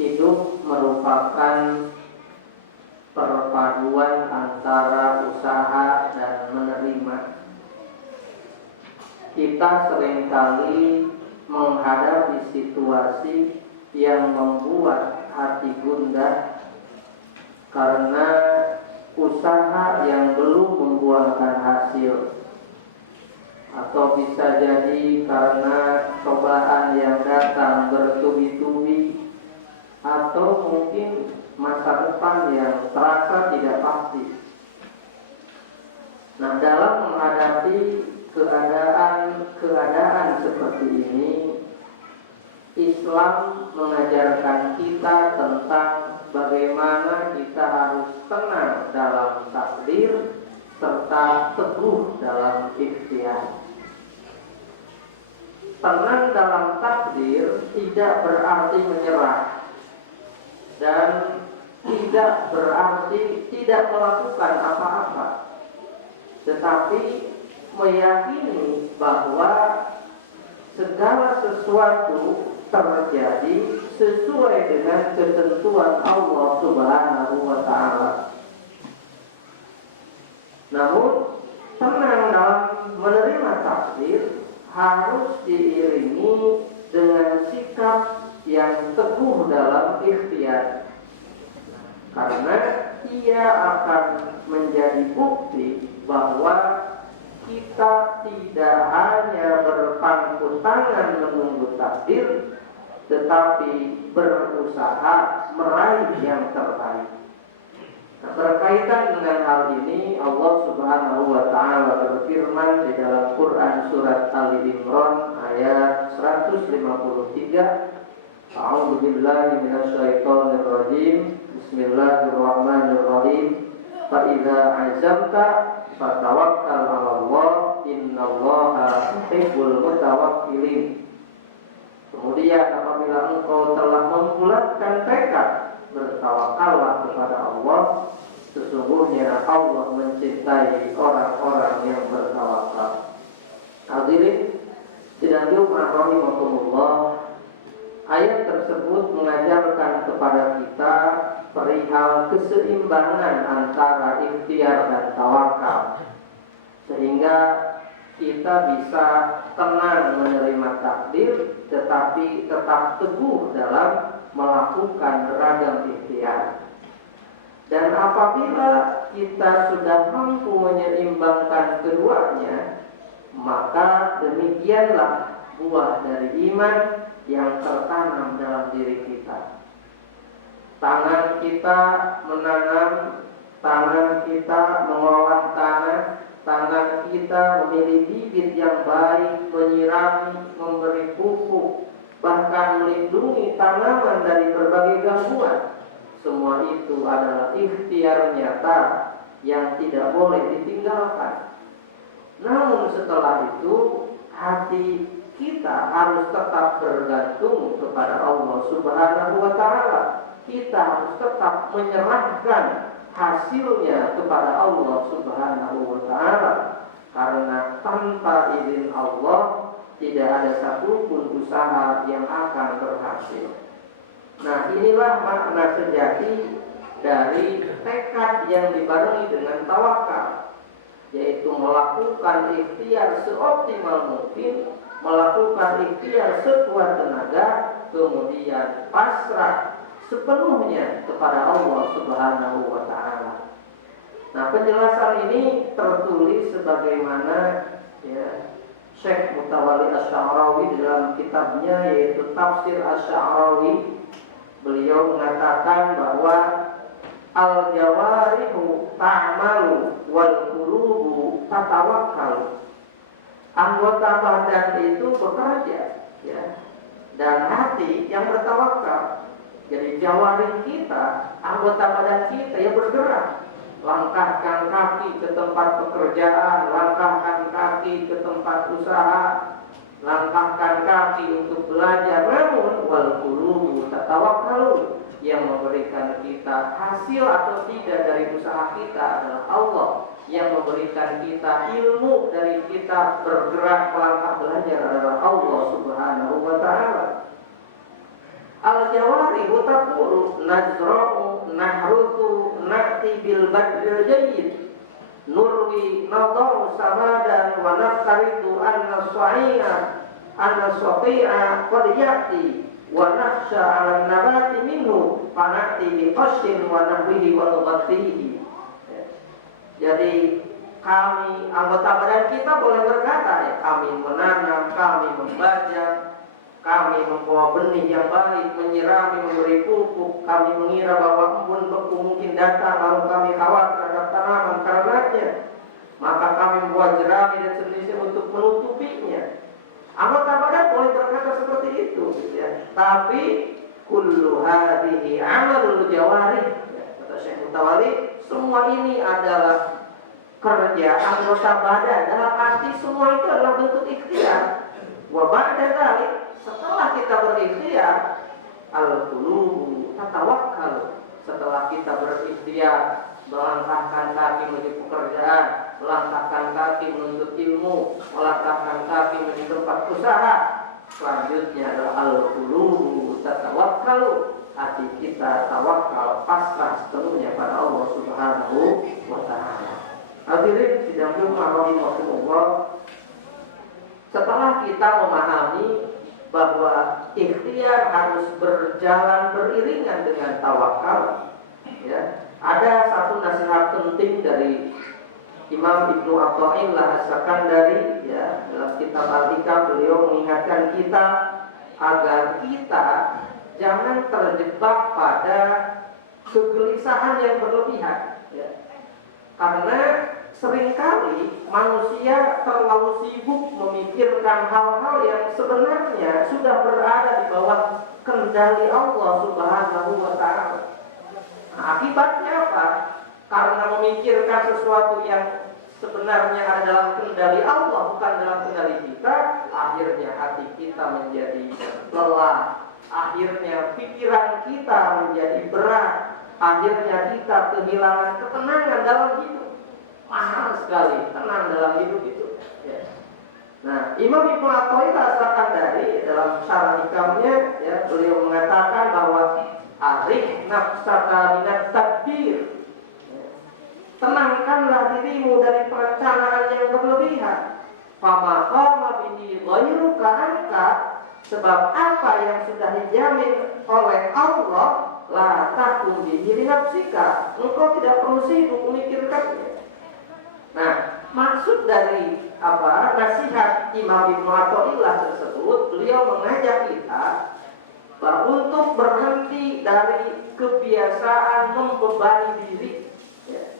hidup merupakan perpaduan antara usaha dan menerima. Kita seringkali menghadapi situasi yang membuat hati gundah karena usaha yang belum membuahkan hasil, atau bisa jadi karena cobaan yang datang bertubi-tubi, atau mungkin masa depan yang terasa tidak pasti. Nah, dalam menghadapi keadaan seperti ini, Islam mengajarkan kita tentang bagaimana kita harus tenang dalam takdir serta teguh dalam ikhtiar. Tenang dalam takdir tidak berarti menyerah dan tidak berarti tidak melakukan apa-apa, tetapi meyakini bahwa segala sesuatu terjadi sesuai dengan ketentuan Allah Subhanahu wa Ta'ala. Namun, tenang dalam menerima takdir harus diiringi dengan sikap yang teguh dalam ikhtiar, karena ia akan menjadi bukti bahwa kita tidak hanya berpangku tangan menunggu takdir, tetapi berusaha meraih yang terbaik. Nah, berkaitan dengan hal ini, Allah Subhanahu wa Ta'ala berfirman di dalam Quran surat Ali Imran ayat 153. A'udzu billahi minasyaitonir rajim. Bismillahirrahmanirrahim. Fa idza 'azamta fatawakkal 'alallah, innallaha yuhibbul mutawakkilin. Kemudian apabila engkau telah membulatkan tekad, bertawakallah kepada Allah, sesungguhnya Allah mencintai orang-orang yang bertawakal. Hadirin sidang rahimahumullah, ayat tersebut mengajarkan kepada kita perihal keseimbangan antara ikhtiar dan tawakal, sehingga kita bisa tenang menerima takdir tetapi tetap teguh dalam melakukan beragam ikhtiar. Dan apabila kita sudah mampu menyeimbangkan keduanya, maka demikianlah buah dari iman yang tertanam dalam diri kita. Tangan kita menanam, tangan kita mengolah tanah, tangan kita memilih bibit yang baik, menyirami, memberi pupuk, bahkan melindungi tanaman dari berbagai gangguan. Semua itu adalah ikhtiar nyata yang tidak boleh ditinggalkan. Namun setelah itu, hati kita harus tetap bergantung kepada Allah Subhanahu wa Ta'ala. Kita harus tetap menyerahkan hasilnya kepada Allah Subhanahu wa Ta'ala, karena tanpa izin Allah tidak ada satupun usaha yang akan berhasil. Nah, inilah makna sejati dari tekad yang dibarengi dengan tawakal, yaitu melakukan ikhtiar seoptimal mungkin, melakukan ikhtiar sekuat tenaga, kemudian pasrah sepenuhnya kepada Allah Subhanahu wa Ta'ala. Nah, penjelasan ini tertulis sebagaimana Syekh Mutawalli Asy-Sya'rawi dalam kitabnya yaitu Tafsir Asy-Sya'rawi. Beliau mengatakan bahwa al-jawarihu ta'malu wal qulubu tatawakkalu. Anggota badan itu bekerja, dan hati yang bertawakal. Jadi jawari kita, anggota badan kita yang bergerak. Langkahkan kaki ke tempat pekerjaan, langkahkan kaki ke tempat usaha, langkahkan kaki untuk belajar. Namun wal qulubu tatawakkalu, yang memberikan kita hasil atau tidak dari usaha kita adalah Allah. Yang memberikan kita ilmu dari kita bergerak melangkah belajar adalah Allah Subhanahu wa Ta'ala. Al-jawari taqulu nazra'u nahrutu na'ti bil badril jayyid nurwi nadau samadan wa naftaridu anna saqi'a qad ya'ti wa nakhsha 'ala nabati minhu fana'ti bi qashin wa nahwihi wa nughfihi. Jadi kami anggota badan kita boleh berkata ya, kami menanam, kami membajak, kami membawa benih yang baik, menyirami, memberi pupuk. Kami mengira bahwa embun beku mungkin datang, lalu kami khawatir terhadap tanaman karenanya. Maka kami membuat jerami dan sejenisnya untuk menutupinya. Anggota badan boleh berkata seperti itu, ya. Tapi kullu hadhihi amalul jawarih, ya, kata Syekh Mutawalli, semua ini adalah kerja anggota badan. Dalam arti semua itu adalah bentuk ikhtiar. Wa ba'da dzalik, setelah kita berikhtiar, al-qulubu tatawakkal. Setelah kita berikhtiar, melangkahkan kaki menuju pekerjaan, melangkahkan kaki menuntut ilmu, melangkahkan kaki menuju tempat usaha, selanjutnya adalah al-qulubu tatawakkal. Hati kita tawakal, pasrah sepenuhnya pada Allah Subhanahu wa ta'ala. Hadirin sidang Jumat rahimahumullah, setelah kita memahami bahwa ikhtiar harus berjalan beriringan dengan tawakal, ya, ada satu nasihat penting dari Imam Ibnu Athaillah As-Sakandari, ya, dalam kitab Al-Hikam beliau mengingatkan kita agar kita jangan terjebak pada kegelisahan yang berlebihan, ya. Karena seringkali manusia terlalu sibuk memikirkan hal-hal yang sebenarnya sudah berada di bawah kendali Allah Subhanahu wa ta'ala. Nah, akibatnya apa? Karena memikirkan sesuatu yang sebenarnya ada dalam kendali Allah, bukan dalam kendali kita, akhirnya hati kita menjadi lelah, akhirnya pikiran kita menjadi berat, akhirnya kita kehilangan ketenangan dalam hidup. Mahal sekali tenang dalam hidup itu, ya. Nah, Imam Ibnu Athaillah As-Sakandari dalam syarah hikamnya, ya, beliau mengatakan bahwa arif nafsaka minat tadbir, ya. Tenangkanlah dirimu dari perencanaan yang berlebihan. Fama qama bihi ghairuka anka, sebab apa yang sudah dijamin oleh Allah la takum bihi li nafsika, engkau tidak perlu sibuk memikirkannya. Nah, maksud dari nasihat Imam Ibnu Athaillah tersebut, beliau mengajak kita bahwa untuk berhenti dari kebiasaan membebani diri, ya,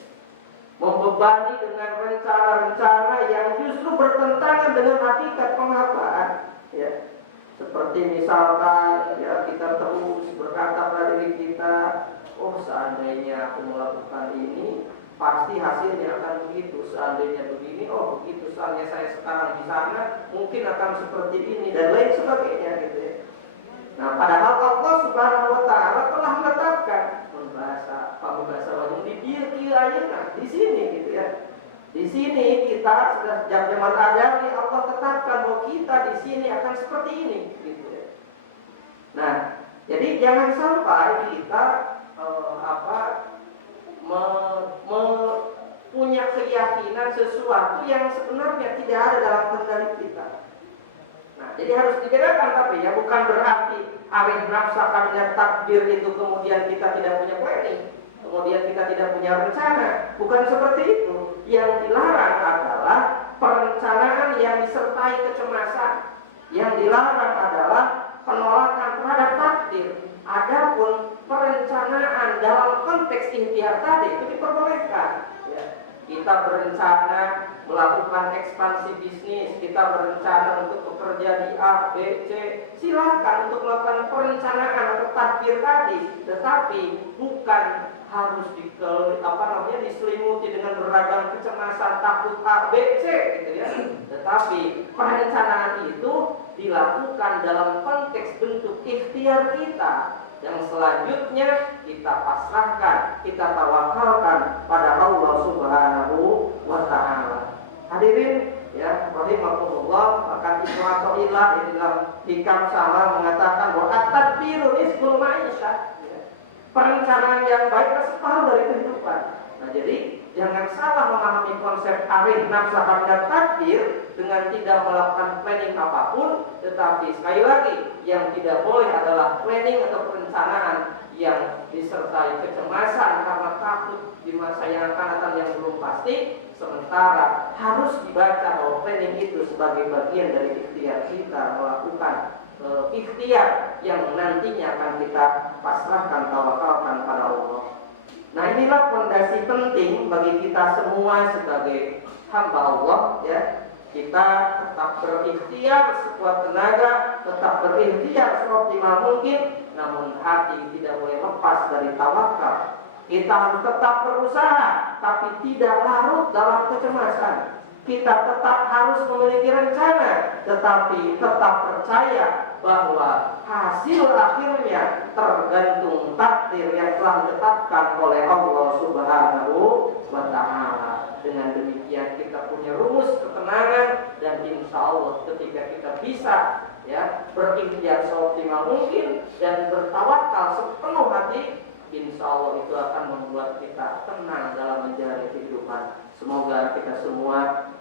membebani dengan rencana-rencana yang justru bertentangan dengan hakikat penghambaan, ya. Seperti misalkan, ya, kita terus berkata pada diri kita, oh seandainya aku melakukan ini, pasti hasilnya akan begitu. Seandainya begini, oh begitu. Seandainya saya sekarang di sana, mungkin akan seperti ini dan lain sebagainya, gitu ya. Nah, padahal Allah Subhanahu wa ta'ala telah menetapkan bahasa wajib di dia ayeuna di sini, gitu ya. Di sini kita sudah sejak zaman Adam Allah tetapkan bahwa kita di sini akan seperti ini, gitu ya. Nah, jadi jangan sampai kita punya keyakinan sesuatu yang sebenarnya tidak ada dalam kendali kita. Nah, jadi harus dibedakan, tapi ya bukan berarti arif nafsaka minat takdir itu kemudian kita tidak punya planning, kemudian kita tidak punya rencana. Bukan seperti itu. Yang dilarang adalah perencanaan yang disertai kecemasan. Yang dilarang adalah penolakan terhadap takdir. Adapun perencanaan dalam konteks ikhtiar tadi itu diperbolehkan, ya. Kita berencana melakukan ekspansi bisnis, kita berencana untuk bekerja di A, B, C, silakan untuk melakukan perencanaan atau takdir tadi, tetapi bukan harus diselimuti dengan beragam kecemasan, takut A, B, C, gitu ya. Tetapi perencanaan itu dilakukan dalam konteks bentuk ikhtiar kita, yang selanjutnya kita pasrahkan, kita tawakalkan pada Allah Subhanahu wa ta'ala. Hadirin ya rahimakumullah, maka Ibnu Athaillah di dalam Hikam Sama mengatakan bahwa at-tadbiru rizqul ma'isyah, ya. Perencanaan yang baik separuh dari kehidupan. Nah, jadi jangan salah memahami konsep arif nafsah dan tadbir dengan tidak melakukan planning apapun. Tetapi sekali lagi, yang tidak boleh adalah planning atau perencanaan yang disertai kecemasan karena takut di masa yang akan datang yang belum pasti. Sementara harus dibaca bahwa planning itu sebagai bagian dari ikhtiar kita melakukan ikhtiar yang nantinya akan kita pasrahkan, tawakalkan pada Allah. Nah, inilah fondasi penting bagi kita semua sebagai hamba Allah, ya. Kita tetap berikhtiar sekuat tenaga, tetap berikhtiar seoptimal mungkin, namun hati tidak boleh lepas dari tawakal. Kita harus tetap berusaha, tapi tidak larut dalam kecemasan. Kita tetap harus memiliki rencana, tetapi tetap percaya bahwa hasil akhirnya tergantung takdir yang telah ditetapkan oleh Allah Subhanahu wa Ta'ala. Dengan demikian kita punya rumus ketenangan, dan insya Allah ketika kita bisa, ya, berikhtiar seoptimal mungkin dan bertawakal sepenuh hati, insya Allah itu akan membuat kita tenang dalam menjalani kehidupan. Semoga kita semua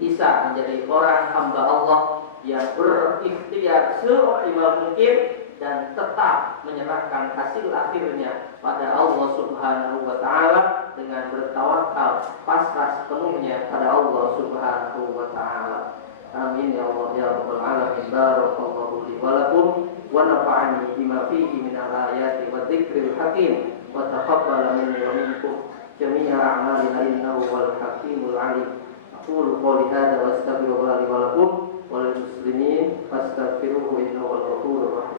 bisa menjadi orang hamba Allah yang berikhtiar seoptimal mungkin dan tetap menyerahkan hasil akhirnya pada Allah Subhanahu wa Ta'ala dengan bertawakal pasrah sepenuhnya pada Allah Subhanahu wa Ta'ala. Amin ya Allah ya rabbal alamin. Barakallahu li wa lakum wa nafa'ani bima fihi min al-ayati wa dzikril hakim wa taqabbala minni wa minkum jami'a a'malina innahu wal hakimul alim. Aqulu qawli hadza wa astaghfirullaha li wa lakum wa lil muslimin fastaghfiruhu innahu wal ghafurur rahim.